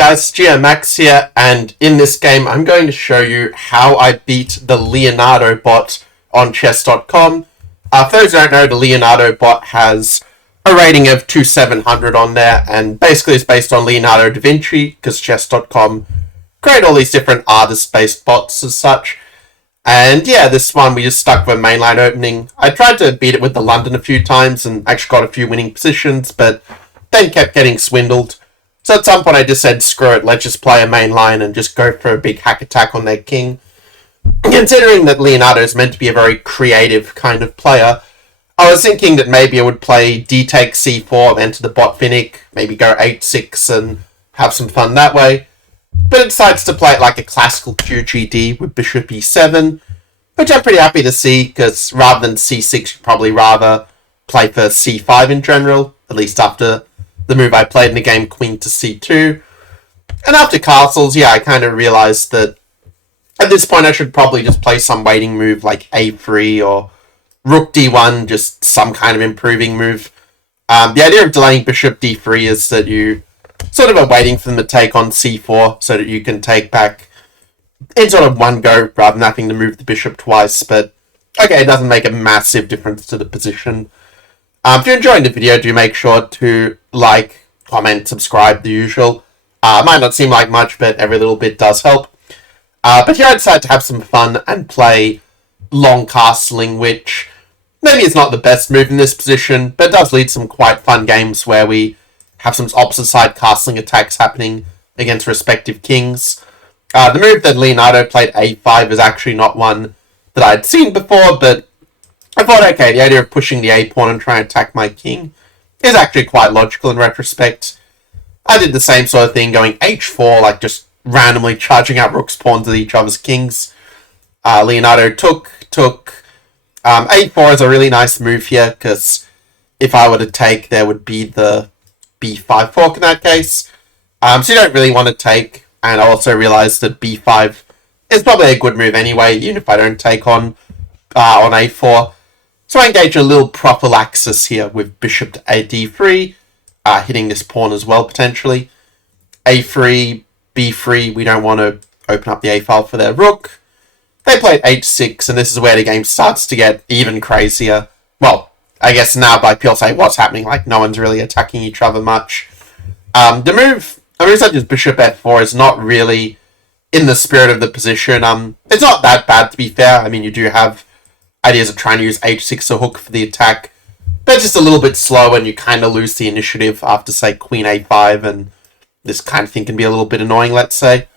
guys, Max here, and in this game I'm going to show you how I beat the Leonardo bot on chess.com. For those who don't know, the Leonardo bot has a rating of 2700 on there, and basically it's based on Leonardo Da Vinci, because chess.com create all these different artist-based bots as such. And yeah, this one we just stuck with a mainline opening. I tried to beat it with the London a few times and actually got a few winning positions, but then kept getting swindled. So at some point I just said, screw it, let's just play a main line and just go for a big hack attack on their king. Considering that Leonardo is meant to be a very creative kind of player, I was thinking that maybe I would play d take c4, enter the bot Finnick, maybe go h6 and have some fun that way. But it decides to play it like a classical QGD with bishop e7, which I'm pretty happy to see, because rather than c6, you'd probably rather play for c5 in general, at least after the move I played in the game, queen to c2. And after castles, yeah, I kind of realized that at this point I should probably just play some waiting move like a3 or rook d1, just some kind of improving move. The idea of delaying bishop d3 is that you sort of are waiting for them to take on c4 so that you can take back in sort of one go rather than having to move the bishop twice. But okay, it doesn't make a massive difference to the position. If you're enjoying the video, do make sure to like, comment, subscribe, the usual. Might not seem like much, but every little bit does help. But here I decided to have some fun and play long castling, which maybe is not the best move in this position, but it does lead some quite fun games where we have some opposite side castling attacks happening against respective kings. The move that Leonardo played a5 is actually not one that I'd seen before, but I thought, okay, the idea of pushing the a-pawn and trying to attack my king is actually quite logical in retrospect. I did the same sort of thing, going h4, like just randomly charging out rook's pawns at each other's kings. Leonardo took. a4 is a really nice move here, because if I were to take, there would be the b5 fork in that case. So you don't really want to take, and I also realized that b5 is probably a good move anyway, even if I don't take on a4. So I engage a little prophylaxis here with bishop to d3, hitting this pawn as well, potentially. a3, b3, we don't want to open up the a-file for their rook. They played h6, and this is where the game starts to get even crazier. Well, I guess now by people say what's happening, like no one's really attacking each other much. The move such as bishop f4 is not really in the spirit of the position. It's not that bad, to be fair. I mean, you do have ideas of trying to use h6 to hook for the attack, but it's just a little bit slow and you kind of lose the initiative after, say, queen a5, and this kind of thing can be a little bit annoying, let's say.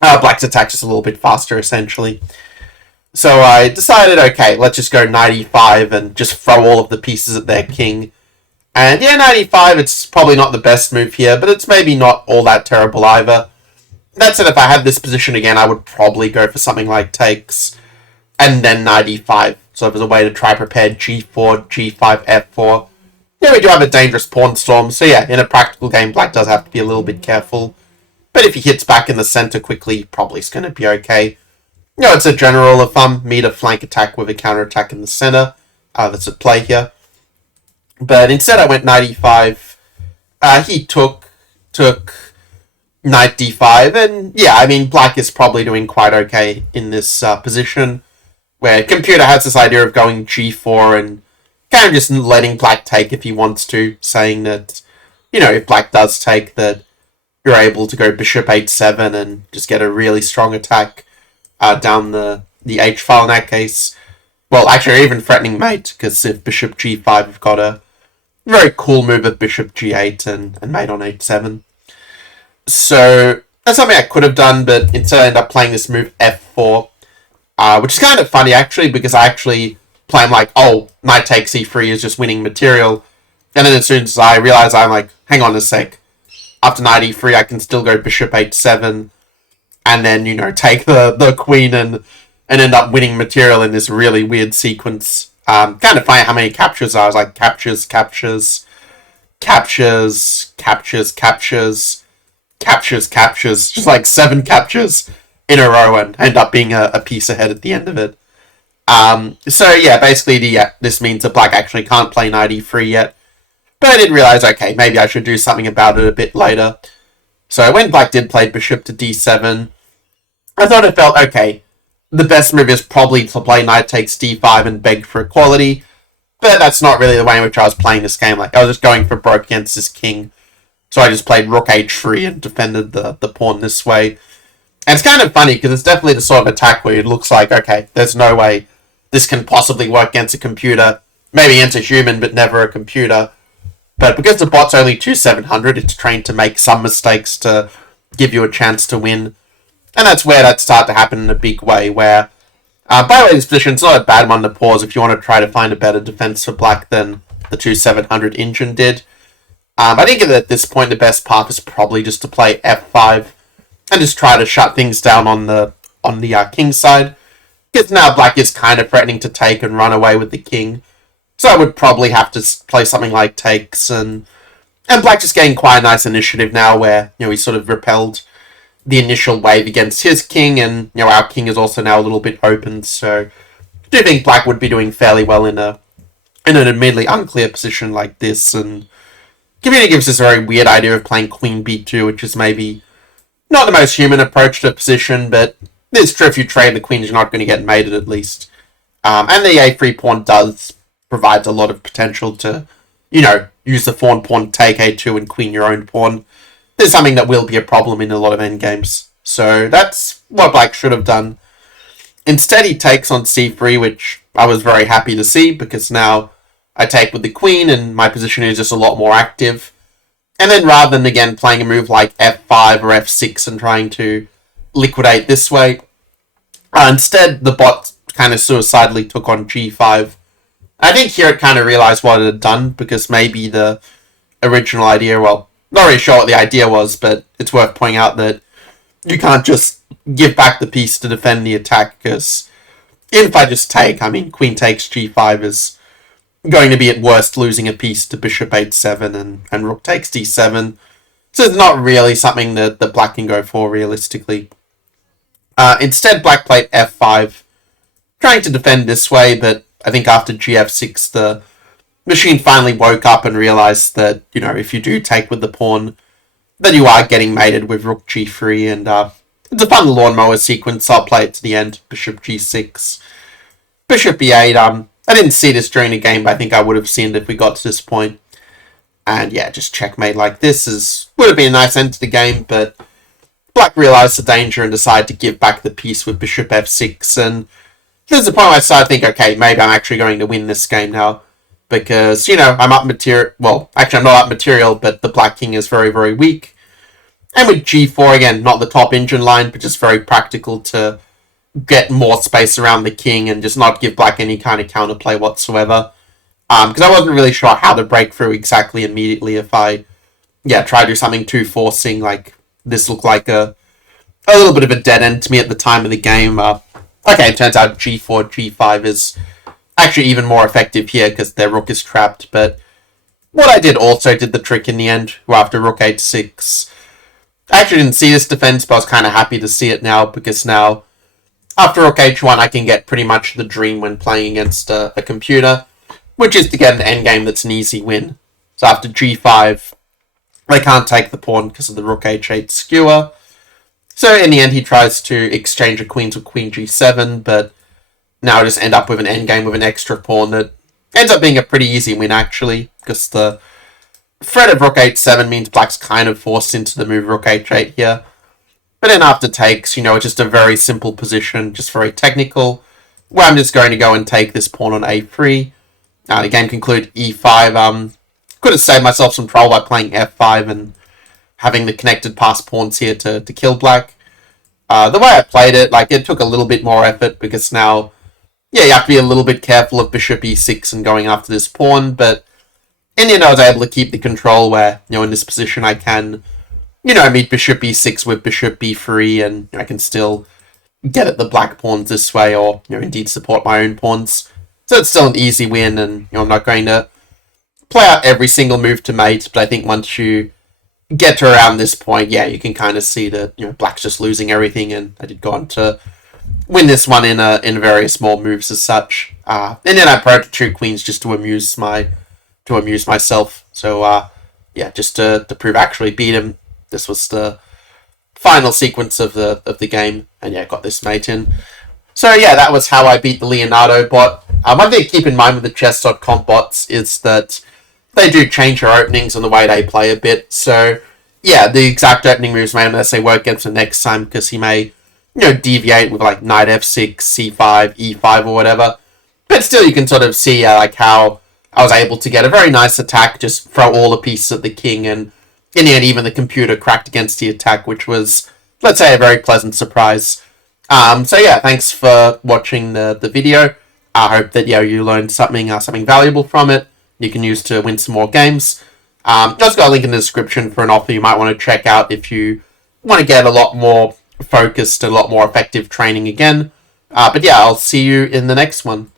Black's attack just a little bit faster, essentially. So I decided, okay, let's just go knight e5 and just throw all of the pieces at their king. And yeah, knight e5, it's probably not the best move here, but it's maybe not all that terrible either. That said, if I had this position again, I would probably go for something like takes, and then knight e5. So if there's a way to try prepare g4, g5, f4. Yeah, we do have a dangerous pawn storm, so yeah, in a practical game, black does have to be a little bit careful. But if he hits back in the center quickly, probably it's going to be okay. You know, it's a general rule of thumb, me to flank attack with a counterattack in the center. That's at play here. But instead I went knight e5. He took knight d5, and yeah, I mean, black is probably doing quite okay in this position, where computer has this idea of going g4 and kind of just letting black take if he wants to, saying that, you know, if black does take, that you're able to go bishop h7 and just get a really strong attack down the h-file in that case. Well, actually, even threatening mate, because if bishop g5, we've got a very cool move of bishop g8 and mate on h7. So that's something I could have done, but instead I ended up playing this move f4, which is kind of funny, actually, because I actually play him like, oh, knight takes e3 is just winning material. And then as soon as I realize, I'm like, hang on a sec. After knight e3, I can still go bishop h7, and then, you know, take the queen and end up winning material in this really weird sequence. Kind of funny how many captures I was like, captures, just like 7 captures in a row, and end up being a piece ahead at the end of it. So yeah, basically this means that black actually can't play knight e3 yet. But I did realize, okay, maybe I should do something about it a bit later. So when black did play bishop to d7, I thought it felt okay. The best move is probably to play knight takes d5 and beg for equality, but that's not really the way in which I was playing this game. Like, I was just going for broke against this king, so I just played rook h3 and defended the pawn this way. And it's kind of funny, because it's definitely the sort of attack where it looks like, okay, there's no way this can possibly work against a computer. Maybe against a human, but never a computer. But because the bot's only 2700, it's trained to make some mistakes to give you a chance to win. And that's where that started to happen in a big way, where, by the way, this position is not a bad one to pause if you want to try to find a better defense for black than the 2700 engine did. I think that at this point the best path is probably just to play f5 and just try to shut things down on the king side. Because now black is kind of threatening to take and run away with the king. So I would probably have to play something like takes, and black just getting quite a nice initiative now where, he sort of repelled the initial wave against his king, and, our king is also now a little bit open, so I do think black would be doing fairly well in an admittedly unclear position like this, and computer gives this very weird idea of playing queen b2, which is maybe not the most human approach to a position, but it's true if you trade the queen, you're not going to get mated at least. And the a3 pawn provides a lot of potential to, use the pawn to take a2 and queen your own pawn. There's something that will be a problem in a lot of endgames. So that's what black should have done. Instead, he takes on c3, which I was very happy to see, because now I take with the queen and my position is just a lot more active. And then rather than, again, playing a move like f5 or f6 and trying to liquidate this way, instead the bot kind of suicidally took on g5. I think here it kind of realized what it had done, because maybe the original idea, well, not really sure what the idea was, but it's worth pointing out that you can't just give back the piece to defend the attack, because if I just take, queen takes g5 is going to be at worst losing a piece to bishop h7 and rook takes d7. So it's not really something that black can go for realistically. Instead, black played f5, trying to defend this way, but I think after gf6, the machine finally woke up and realized that, if you do take with the pawn, then you are getting mated with rook g3, and it's a fun lawnmower sequence, so I'll play it to the end. Bishop g6, bishop e8. I didn't see this during the game, but I think I would have seen it if we got to this point. And yeah, just checkmate like this would have been a nice end to the game, but black realized the danger and decided to give back the piece with bishop f6, and there's a point where I started to think, okay, maybe I'm actually going to win this game now, because, I'm up material, well, actually I'm not up material, but the black king is very, very weak, and with g4, again, not the top engine line, but just very practical to get more space around the king and just not give black any kind of counterplay whatsoever, because I wasn't really sure how to break through exactly immediately if I, try to do something too forcing, like this looked like a little bit of a dead end to me at the time of the game. Okay, it turns out g4, g5 is actually even more effective here because their rook is trapped, but what I did also did the trick in the end, after rook h6. I actually didn't see this defense, but I was kind of happy to see it now, because now, after rook h1, I can get pretty much the dream when playing against a computer, which is to get an endgame that's an easy win. So after g5, they can't take the pawn because of the rook h8 skewer. So in the end, he tries to exchange a queen to queen g7, but now I just end up with an endgame with an extra pawn that ends up being a pretty easy win, actually, because the threat of rook h7 means black's kind of forced into the move rook h8 here. But then after takes, it's just a very simple position, just very technical, where I'm just going to go and take this pawn on a3. The game concluded e5. Could have saved myself some trouble by playing f5 and having the connected pass pawns here to kill black. The way I played it, it took a little bit more effort, because now, you have to be a little bit careful of bishop e6 and going after this pawn, but in the end I was able to keep the control where, in this position I can, meet bishop e6 with bishop b3, and I can still get at the black pawns this way, or, indeed support my own pawns. So it's still an easy win, and, I'm not going to play out every single move to mate, but I think once you get to around this point, you can kind of see that, black's just losing everything, and I did go on to win this one in various small moves as such. And then I played 2 queens just to amuse myself. So, just to prove I actually beat him. this was the final sequence of the game, and yeah, got this mate in. So yeah, that was how I beat the Leonardo bot. One thing to keep in mind with the chess.com bots is that they do change your openings and the way they play a bit. So yeah, the exact opening moves may not say work against him next time because he may, deviate with like knight f6, c5, e5 or whatever. But still, you can sort of see like how I was able to get a very nice attack, just throw all the pieces at the king, and in the end, even the computer cracked against the attack, which was, let's say, a very pleasant surprise. So yeah, thanks for watching the video. I hope that you learned something valuable from it. You can use to win some more games. Just got a link in the description for an offer you might want to check out if you want to get a lot more focused, a lot more effective training again. But yeah, I'll see you in the next one.